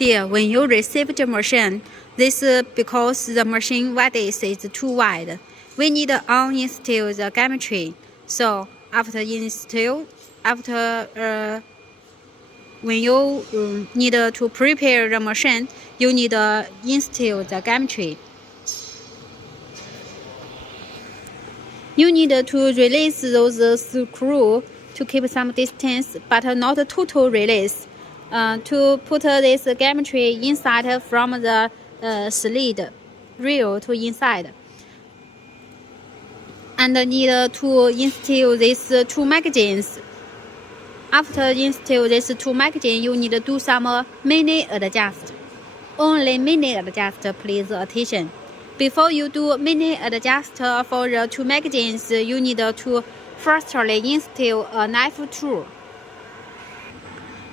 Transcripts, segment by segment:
Dear, when you receive the machine, this is because the machine width is too wide. We need to uninstall the gantry. So when you need to prepare the machine, you need to install the gantry. You need to release those screws to keep some distance, but not total release. To put this gantry inside from the slide rail to inside. And need to install these two magazines. After install these two magazines, you need to do some mini adjust. Only mini adjust, please attention. Before you do mini adjust for the two magazines, you need to firstly install a knife tool.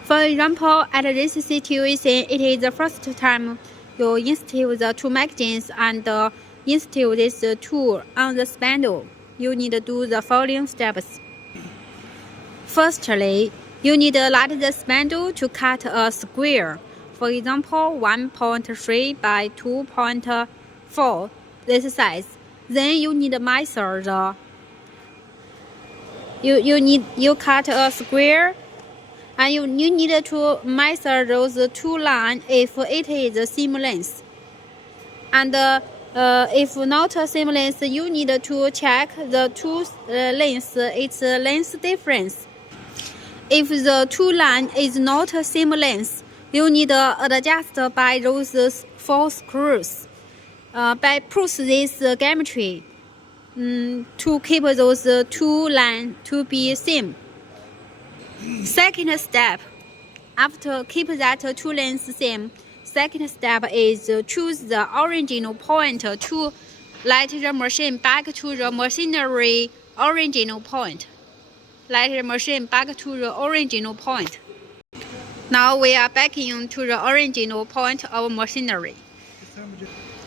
For example, at this situation, it is the first time you install the two magazines and install this tool on the spindle. You need to do the following steps. Firstly, you need to light the spindle to cut a square. For example, 1.3 by 2.4, this size. Then you need to measure the. You cut a square, and you need to measure those two lines if it is the same length. And if not same length, you need to check the two lengths its length difference. If the two lines is not same length, you need to adjust by those 4 screws. By push this gantry to keep those two lines to be same. Second step, after keep that two lengths same, second step is choose the original point to light the machine back to the machinery original point. Light the machine back to the original point. Now we are back into the original point of machinery.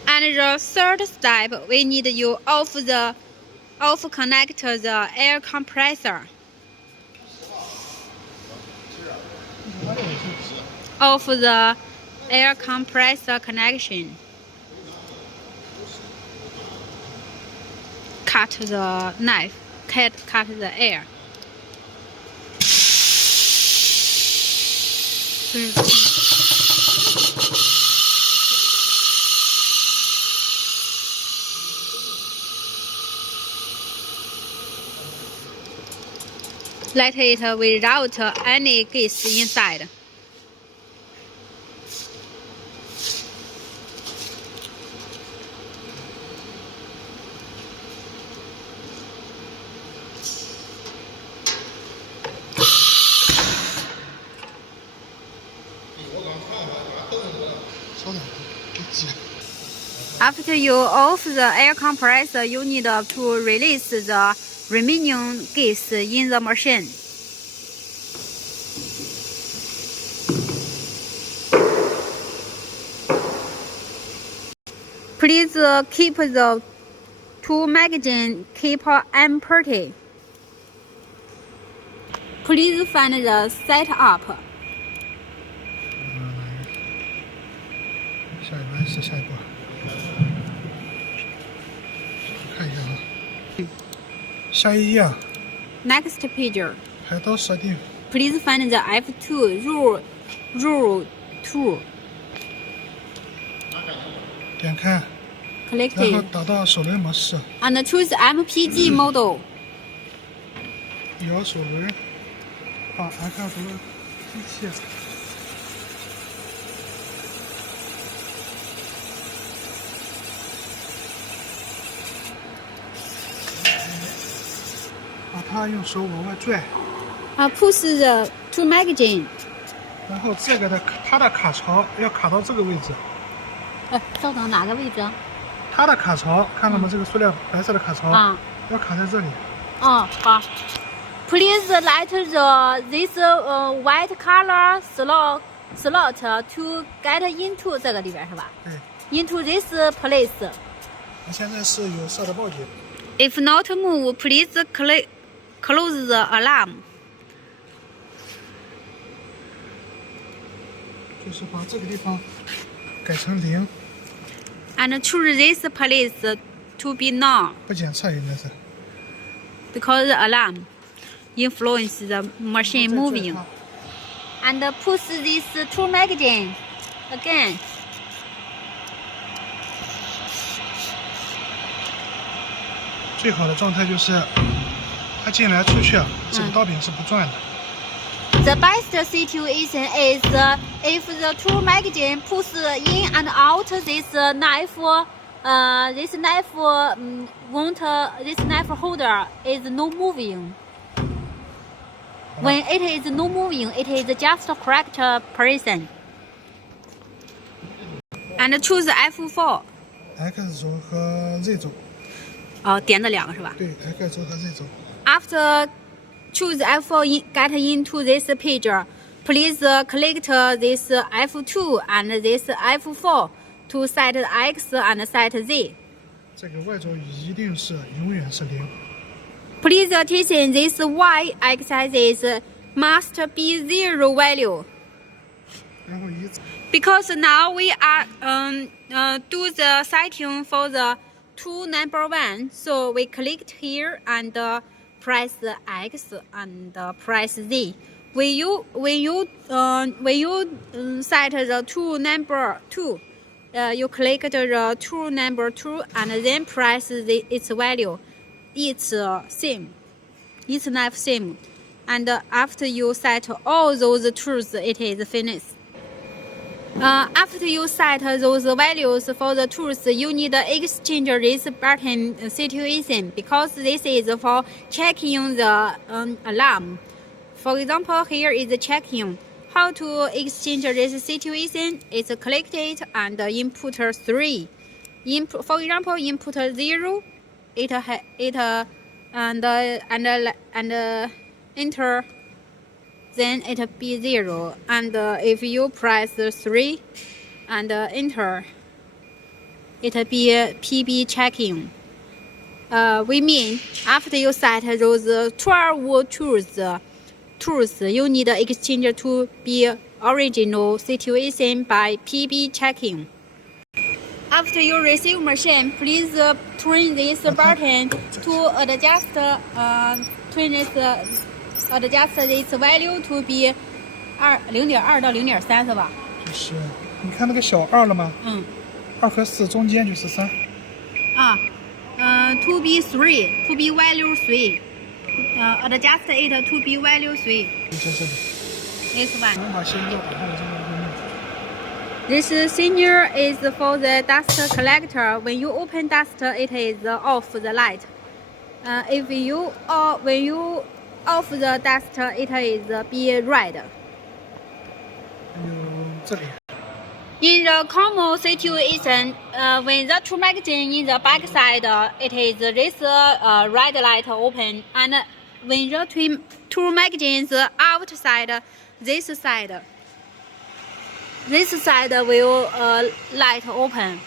And the third step, we need you connect the air compressor. Off the air compressor connection. Cut the knife. Cut the air. Light it without any gas inside. After you off the air compressor, you need to release the remaining gas in the machine. Please keep the two magazines empty. Please find the setup. 下一关是下一步，看一下啊。下一页 Next page. 排到设定。 Please find the F2 rule 2. 点开， Click 然后 it 导到手轮模式， and choose MPG model. 摇手轮，把 F2机器。 把它用手往外拽， Push the two magazine. 然后这个的它的卡槽要卡到这个位置。稍等，哪个位置？它的卡槽看到吗？这个塑料白色的卡槽要卡在这里。好。Please light this white color slot to get into 这个里边是吧？对。Into this place. 你现在是有色的报警。 If not move, please close the alarm. 就就是把这个地方改成0， and choose this place to be null 不检测应该是。 because the alarm influence the machine moving. And push this tool magazine again. 最好的状态就是它进来出去啊，这个刀柄是不转的。 The best situation is if the tool magazine pushes in and out. This knife holder is no moving. When it is no moving, it is just correct position. And choose F4. X 轴和 Z 轴。点的2个是吧？对 ，X 轴和 Z 轴。 After choose F4 get into this page, please click this F2 and this F4 to set X and set Z. 这个 Y 轴一定是永远是0。 Please attention, this Y axis must be 0 value. 然后Because now we are do the setting for the tool number 1, so we click here and press X and press Z. When you set the tool number 2, you click the tool number 2 and then press its value. It's same. It's knife same. And after you set all those tools, it is finished. After you set those values for the tools, you need to exchange this button situation because this is for checking the alarm. For example, here is checking. How to exchange this situation? It's click it and input 3. For example, input 0. It and enter. Then it be 0, and if you press 3 and enter, it be PB checking. We mean after you set those 12 tools, you need to exchange to be original situation by PB checking. After you receive machine, please turn this button to adjust adjust this value to be 0.2到0.3是吧？就是你看那个小2了吗？2和4中间就是3。To be 3, to be value 3. Adjust it to be value 3. 在这里。This one. 能把线要打开的这个页面。 This senior is for the dust collector. When you open dust, it is off the light. When you off the dust, it is be red. 还有这里。 In the common situation, when the tool magazine in the back side, it is this red light open, and when the tool magazine is outside, this side will light open.